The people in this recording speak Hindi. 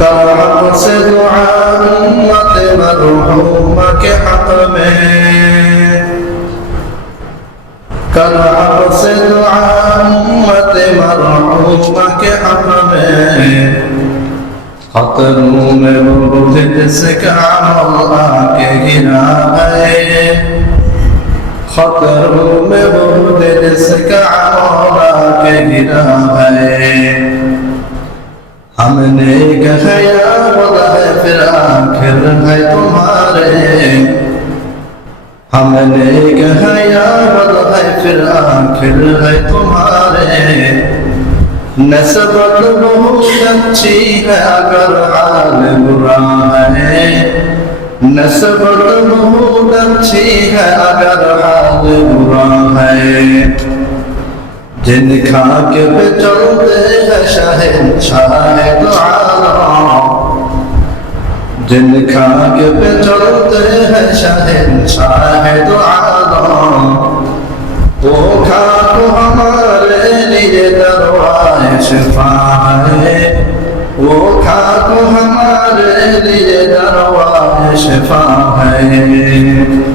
कर हक से दुआ उम्मत मरहूमा के हक में, कर हक से दुआ उम्मत मरहूमा के हक में। खतरों में बहुत जिसका अमल आके गिरा है, खतरों में बहुत जिसका अमल आके गिरा है। हमने कहा खुदा है फिर आखिर है तुम्हारे, हमने कहा खुदा है फिर आखिर है तुम्हारे। नस्बत बहुत अच्छी है अगर हाल बुरा है, नस्बत बहुत अच्छी है अगर हाल बुरा है। जिन खाके पे चलते हैं शहंशाह दो आलम, जिन खाके पे चलते हैं शहंशाह दो आलम। वो खाक हमारे लिए दरवाज़े शिफा है, वो खाक हमारे लिए दरवाज़े शिफा है।